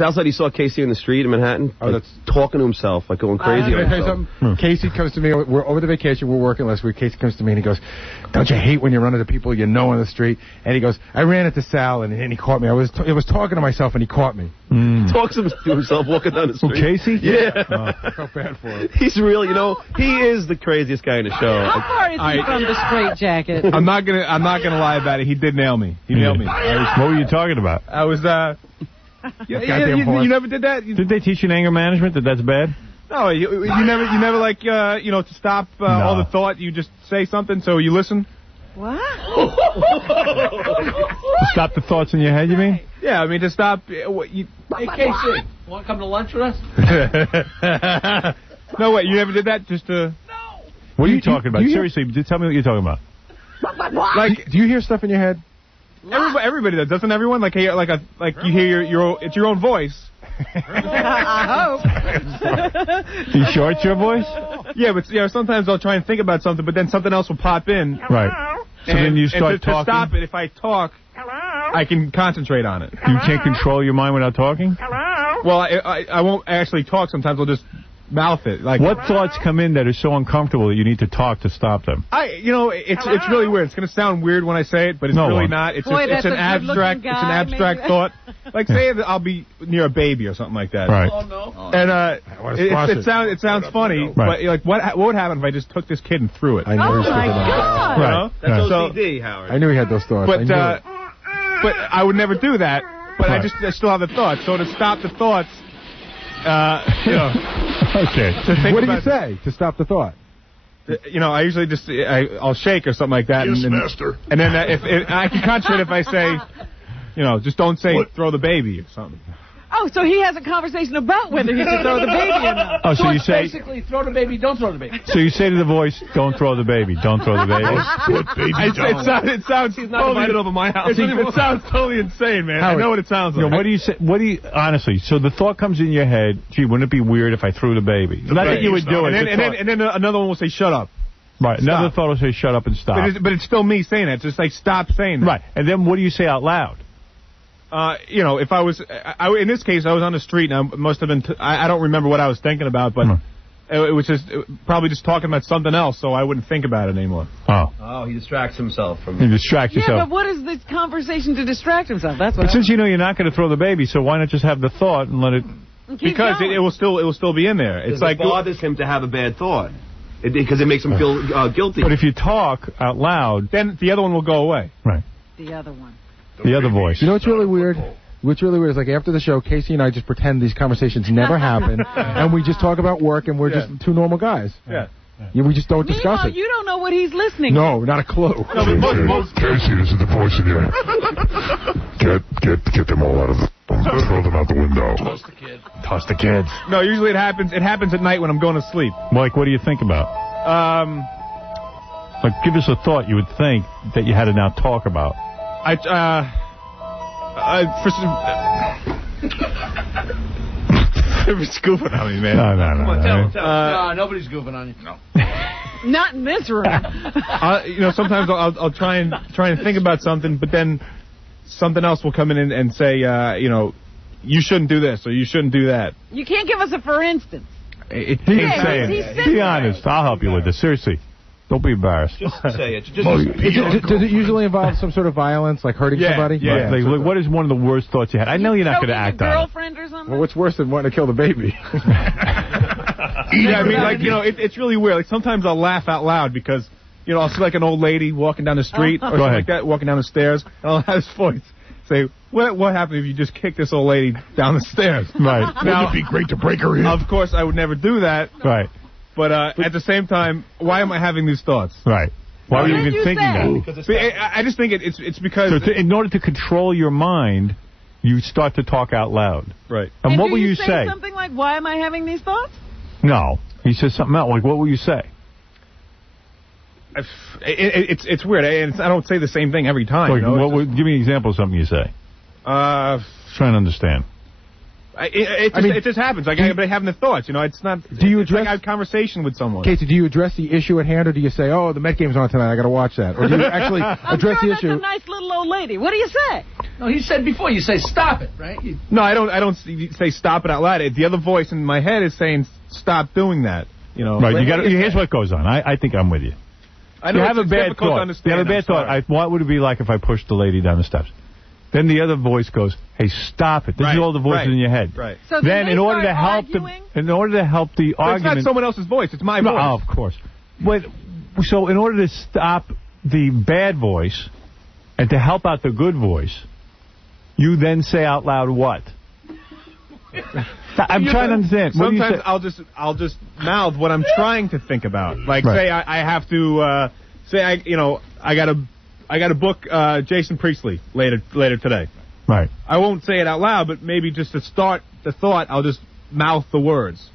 Sal said he saw Casey in the street in Manhattan, talking to himself, like going crazy. Casey comes to me. We're over the vacation. We're working last week. Casey comes to me and he goes, "Don't you hate when you run into people you know on the street?" And he goes, "I ran into Sal and he caught me. I was talking to myself and he caught me." Talks to himself walking down the street. Casey? Yeah. I felt bad for him. He's really, he is the craziest guy in the show. How far is he from the straight jacket? I'm not gonna lie about it. He did nail me. He nailed me. What were you talking about? I was you never did that? Did they teach you anger management that that's bad? No, you never like to stop all the thought. You just say something so you listen. What? To stop the thoughts in your head, you mean? Yeah, I mean to stop. Hey, Casey, want to come to lunch with us? No, wait, you never did that? Just to... No. What are you talking about? Seriously, tell me what you're talking about. Like, do you hear stuff in your head? Everybody does, doesn't everyone? Like you hear it's your own voice. I hope. You short your voice? Yeah, but sometimes I'll try and think about something, but then something else will pop in. Right. So then you start talking. To stop it, if I talk, I can concentrate on it. You can't control your mind without talking? Well, I won't actually talk. Sometimes I'll just mouth it. Like, what thoughts come in that are so uncomfortable that you need to talk to stop them? It's really weird. It's going to sound weird when I say it, but it's really not. It's an abstract thought. Like, say that I'll be near a baby or something like that. Right. Oh no. And it sounds funny, but like what would happen if I just took this kid and threw it? I know. Oh my God. Right. That's OCD, Howard. I knew he had those thoughts. But I would never do that. But I still have the thoughts. So to stop the thoughts, Okay. What do you say to stop the thought? I usually just I'll shake or something like that. Yes, master. And then if I can concentrate if I say, just don't say throw the baby or something. Oh, so he has a conversation about whether he should throw the baby or not. Oh, so you say basically throw the baby, don't throw the baby. So you say to the voice, "Don't throw the baby, don't throw the baby." Put baby down. It sounds He's not invited over my house. It sounds totally insane, man. Howard, I know what it sounds like. What do you say? Honestly? So the thought comes in your head. Gee, wouldn't it be weird if I threw the baby? Not that you would do it. And then another one will say, "Shut up." Right. Another thought will say, "Shut up and stop." But it's still me saying it. It's just like stop saying that. Right. And then what do you say out loud? If I was, in this case, I was on the street, and I must have been, I don't remember what I was thinking about, but it was just probably just talking about something else, so I wouldn't think about it anymore. Oh, he distracts himself from... You distract yourself. Yeah, but what is this conversation to distract himself? That's what. But since you know you're not going to throw the baby, so why not just have the thought and let it... Because it will still be in there. It's like it bothers him to have a bad thought. Because it makes him feel guilty. But if you talk out loud... Then the other one will go away. Right. The other one. The other voice. You know what's really weird? What's really weird is, like, after the show, Casey and I just pretend these conversations never happen, and we just talk about work, and we're just two normal guys. Yeah. We just don't discuss it. You don't know what he's listening to. No, not a clue. Casey, this is the voice in your head. Get them all out of the... Throw them out the window. Toss the kids. No, usually it happens at night when I'm going to sleep. Mike, what do you think about? Like, give us a thought you would think that you had to now talk about. You're scooping on me, man. No. No, nobody's goofing on you. No. Not in this room. Sometimes I'll try and think about something, but then something else will come in and say, you shouldn't do this or you shouldn't do that. You can't give us a for instance. He's saying it. Be honest. I'll help you with this. Seriously. Don't be embarrassed. Just say it. Does it usually involve some sort of violence, like hurting somebody? Yeah. Like, what is one of the worst thoughts you had? I know you're not going to act on it. Girlfriend or something? Well, what's worse than wanting to kill the baby? Yeah, I mean, like, it's really weird. Like, sometimes I'll laugh out loud because, I'll see, like, an old lady walking down the street or something like that, walking down the stairs, and I'll have this voice say, what happened if you just kicked this old lady down the stairs? Right. Now, it'd be great to break her in. Of course, I would never do that. Right. But at the same time, why am I having these thoughts? Right. Why are you even thinking that? I just think it's because... So in order to control your mind, you start to talk out loud. Right. And what will you you say? Something like, why am I having these thoughts? No. He says something else. Like, what will you say? It's weird. I don't say the same thing every time. Like, give me an example of something you say. Trying to understand. It just happens. Like, I'm having the thoughts, It's not... Do you address... Like I have a conversation with someone. Casey, do you address the issue at hand, or do you say, oh, the Met game's on tonight, I got to watch that? Or do you actually address the issue... That's a nice little old lady. What do you say? No, he said before, you say stop it, right? No, I don't say stop it out loud. The other voice in my head is saying stop doing that. You know. Right. Here's what goes on. I think I'm with you. I know you have a bad thought. You have a bad thought. What would it be like if I pushed the lady down the steps? Then the other voice goes, "Hey, stop it!" This is all the voices in your head. Right. So then, in order to help the argument, it's not someone else's voice. It's my voice. Oh, of course. But so, in order to stop the bad voice and to help out the good voice, you then say out loud what? I'm trying to understand. Sometimes I'll just mouth what I'm trying to think about. Like say I have to I got to book Jason Priestley later today. Right. I won't say it out loud, but maybe just to start the thought, I'll just mouth the words.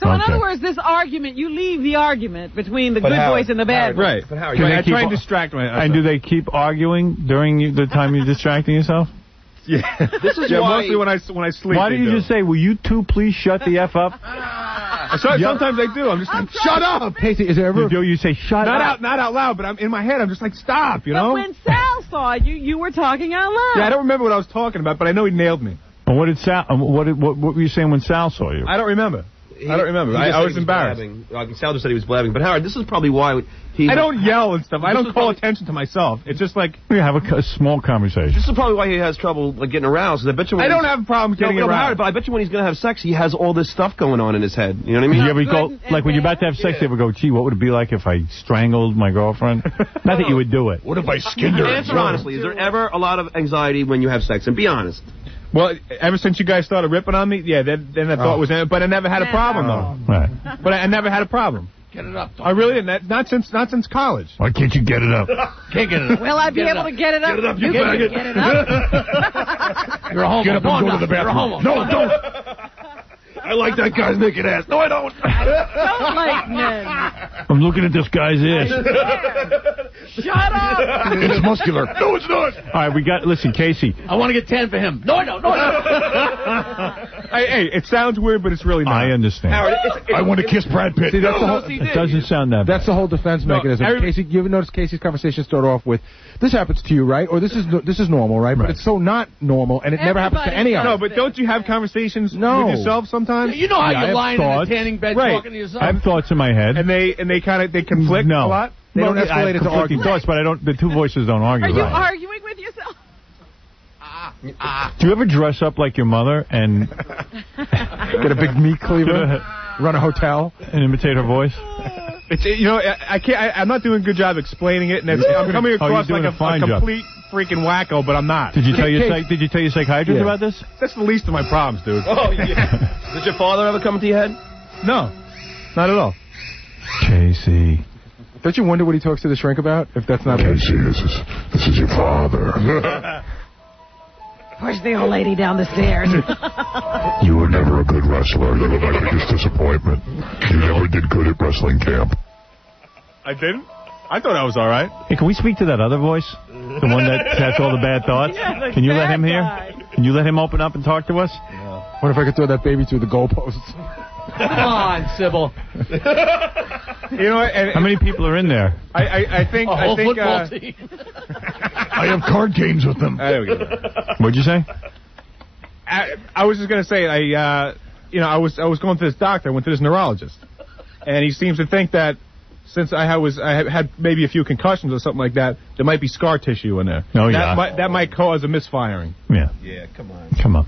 So in other words, this argument, you leave the argument between the good voice and the bad voice. Right. But how? I try and distract myself. And do they keep arguing during the time you're distracting yourself? Yeah. This is mostly when I sleep. Why do you just say, "Will you two please shut the F up"? Sometimes I do. I'm just like, shut up. Casey, is there ever... You say, shut up. Not out loud, but I'm in my head. I'm just like, stop, you know? But when Sal saw you, you were talking out loud. Yeah, I don't remember what I was talking about, but I know he nailed me. And what did Sal? What were you saying when Sal saw you? I don't remember. I was embarrassed. Sal just said he was blabbing. But Howard, this is probably why I don't yell and stuff. I don't call attention to myself. It's just like we have a small conversation. This is probably why he has trouble getting aroused. I bet you. I don't have a problem getting aroused. Howard, but I bet you when he's going to have sex, he has all this stuff going on in his head. You know what I mean? Do you ever go like when you're about to have sex? You ever go, "Gee, what would it be like if I strangled my girlfriend?" Not that you would do it. What if I skinned her? Answer honestly. Is there ever a lot of anxiety when you have sex? And be honest. Well, ever since you guys started ripping on me, yeah, then I thought it was... But I never had a problem, though. Right. But I never had a problem. Get it up. I really didn't. Not since college. Why can't you get it up? Can't get it up. Will I be able to get it up? Get it up, you faggot. get Get it up. You're a homo. Get up and go to the bathroom. No, don't. I like that guy's naked ass. No, I don't. Don't like men. I'm looking at this guy's ass. Shut up. It's muscular. No, it's not. All right, listen, Casey. I want to get 10 for him. No, I don't. No, I don't. Hey, it sounds weird, but it's really not. I understand. Howard, I want to kiss Brad Pitt. See, that's the whole, it doesn't sound that bad. That's the whole defense mechanism. Casey, you ever notice Casey's conversation start off with, "This happens to you, right?" Or this is normal, right? But it's so not normal, and it never happens to any of us. No, but don't you have conversations with yourself sometimes? You know how you're lying in a tanning bed talking to yourself? I have thoughts in my head. And they conflict a lot? They don't escalate into conflicting thoughts, but the two voices don't argue. Are you arguing with yourself? Do you ever dress up like your mother and get a big meat cleaver, run a hotel, and imitate her voice? I can't. I'm not doing a good job explaining it, and I'm coming across like a complete freaking wacko, but I'm not. Did you tell your psychiatrist about this? That's the least of my problems, dude. Oh yeah. Did your father ever come to your head? No, not at all. Casey. Don't you wonder what he talks to the shrink about? If that's not Casey, this is your father. Push the old lady down the stairs. You were never a good wrestler. You were my biggest disappointment. You never did good at wrestling camp. I didn't? I thought I was all right. Hey, can we speak to that other voice? The one that has all the bad thoughts? Yeah, can you let him hear? guy. Can you let him open up and talk to us? Yeah. What if I could throw that baby through the goalposts? Come on, Sybil. You know what? How many people are in there? I think a whole football team. I have card games with them. There we go. What'd you say? I was just gonna say I was going to this doctor. I went to this neurologist, and he seems to think that since I had maybe a few concussions or something like that, there might be scar tissue in there. Oh yeah. That might cause a misfiring. Yeah. Yeah. Come on. Come on.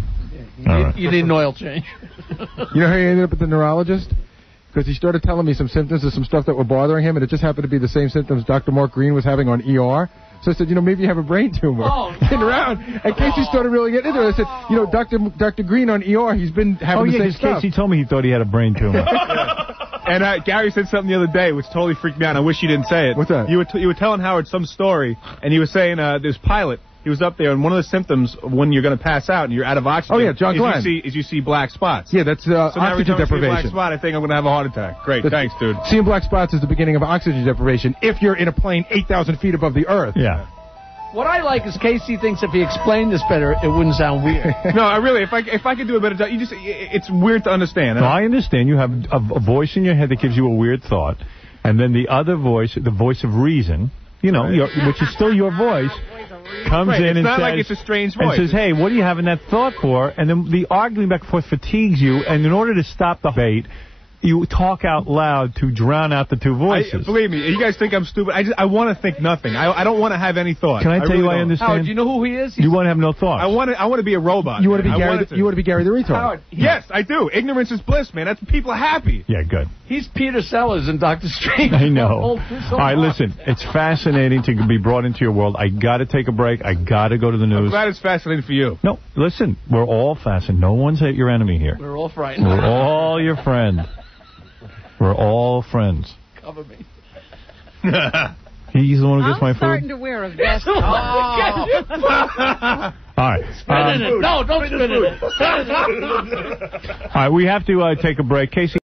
You need an oil change. You know how he ended up at the neurologist? Because he started telling me some symptoms of some stuff that were bothering him, and it just happened to be the same symptoms Dr. Mark Green was having on ER. So I said, maybe you have a brain tumor. Getting around. And Casey started really getting into it. I said, Dr. Green on ER, he's been having the same stuff. Casey told me he thought he had a brain tumor. And Gary said something the other day which totally freaked me out, and I wish you didn't say it. What's that? You were telling Howard some story, and he was saying this pilot, he was up there, and one of the symptoms when you're going to pass out and you're out of oxygen. Oh, yeah, John Glenn. You see black spots. Yeah, that's oxygen deprivation. Black spot, I think I'm going to have a heart attack. Great, thanks, dude. Seeing black spots is the beginning of oxygen deprivation if you're in a plane 8,000 feet above the earth. Yeah. What I like is Casey thinks if he explained this better, it wouldn't sound weird. No, I really, if I could do a better job, it's weird to understand. No, I understand. You have a voice in your head that gives you a weird thought, and then the other voice, the voice of reason, you know, which is still your voice, comes in and it's not says, like it's a strange voice. and says, hey, what are you having that thought for? And then the arguing back and forth fatigues you, and in order to stop the debate, you talk out loud to drown out the two voices. Believe me, you guys think I'm stupid. I want to think nothing. I don't want to have any thought. Can I tell you I understand? Howard, do you know who he is? You want to have no thoughts. I want to be a robot. You want to be Gary? You want to be Gary the retard? Howard, Yes, I do. Ignorance is bliss, man. That's when people are happy. Yeah, good. he's Peter Sellers in Doctor Strange. I know. All right, listen. It's fascinating to be brought into your world. I got to take a break. I got to go to the news. I'm glad it's fascinating for you. No, listen. We're all fascinated. No one's your enemy here. We're all frightened. We're all your friend. We're all friends. Cover me. He's the one who gets my I'm food? starting to wear a vest. All right. Spin in it. No, don't spin in it. All right, we have to take a break. Casey.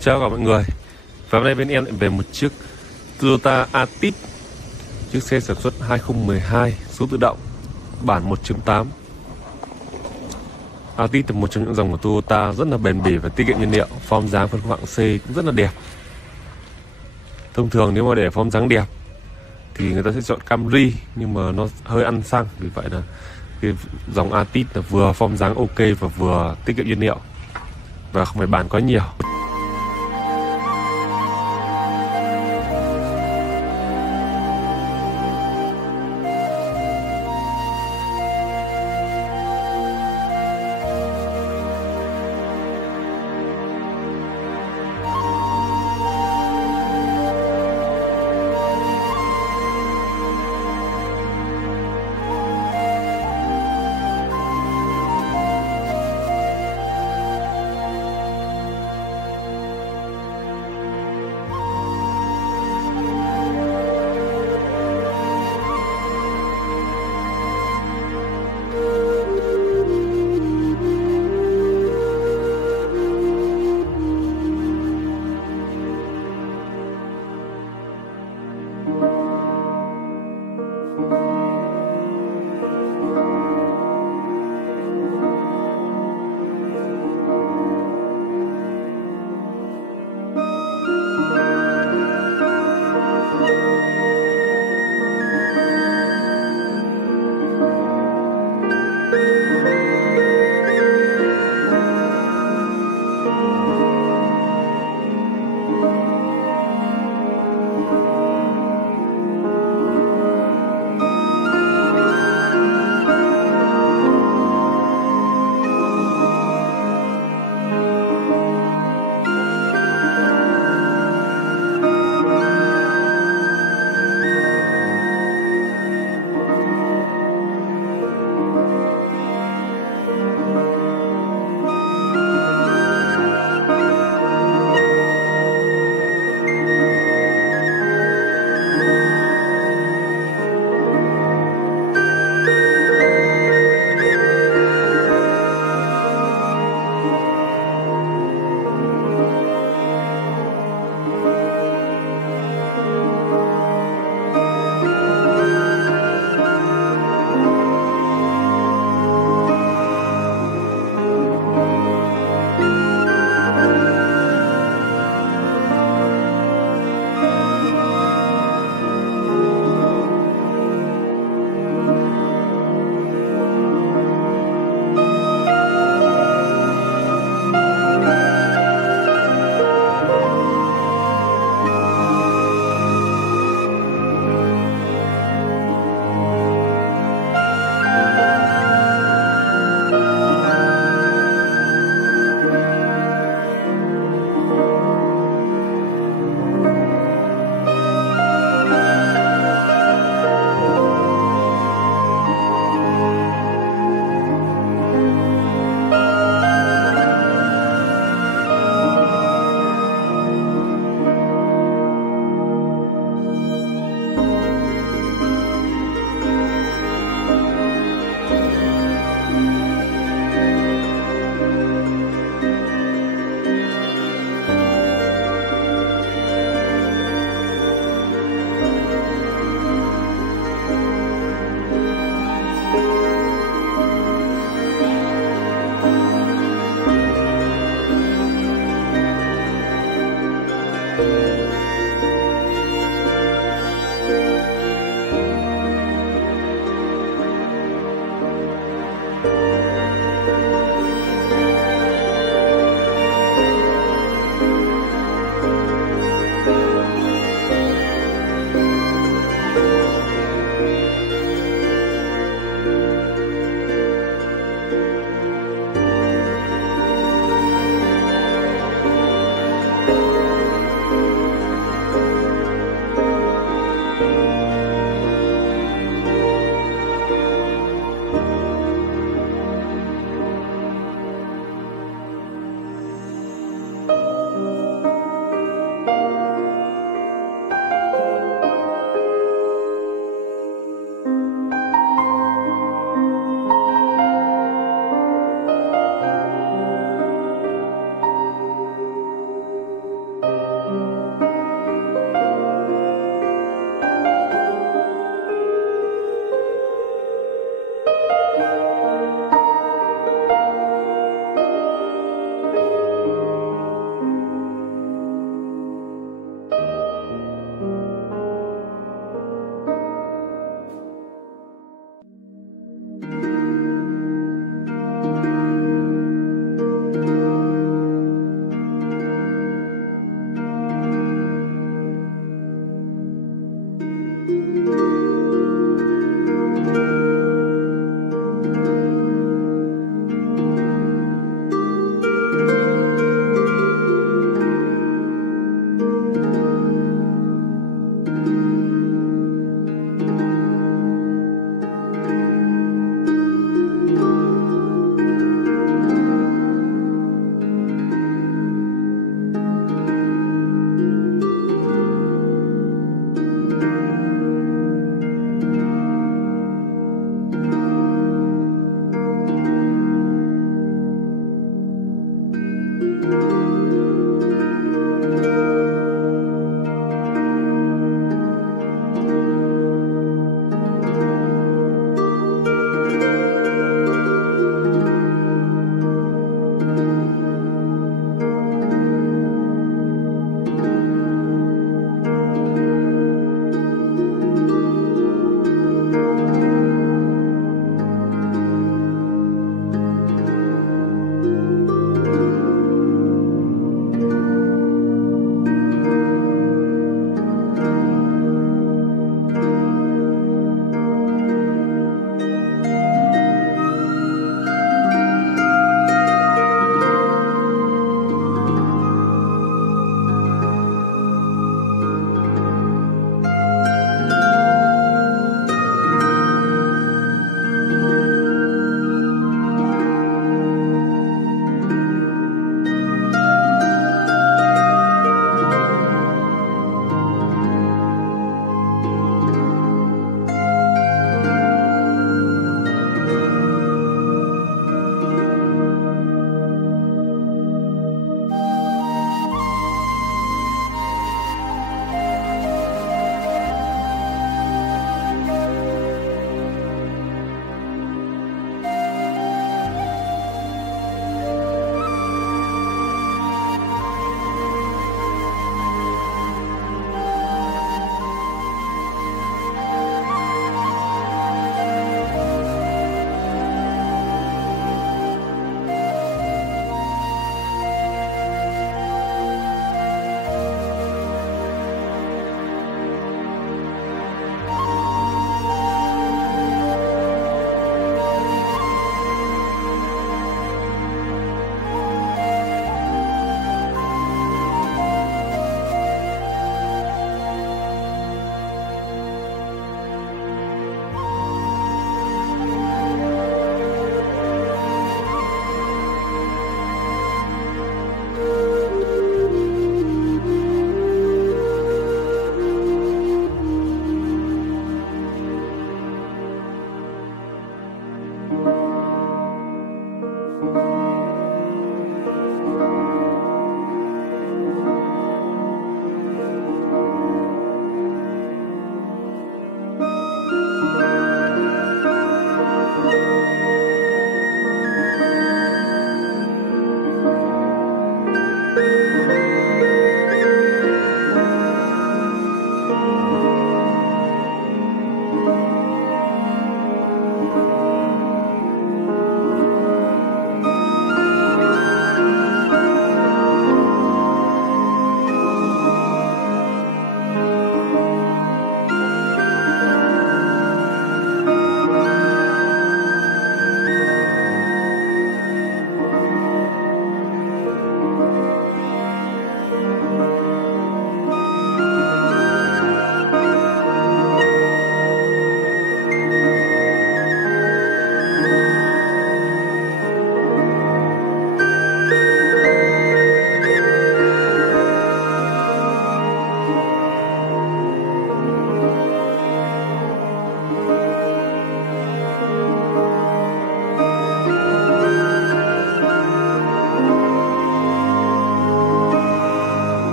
Chào cả mọi người. Và hôm nay bên em lại về một chiếc Toyota Altis, chiếc xe sản xuất 2012, số tự động, bản 1.8. Altis là một trong những dòng của Toyota rất là bền bỉ và tiết kiệm nhiên liệu. Form dáng phân khúc hạng C cũng rất là đẹp. Thông thường nếu mà để form dáng đẹp thì người ta sẽ chọn Camry, nhưng mà nó hơi ăn xăng, vì vậy là cái dòng Altis là vừa form dáng ok và vừa tiết kiệm nhiên liệu và không phải bán quá nhiều.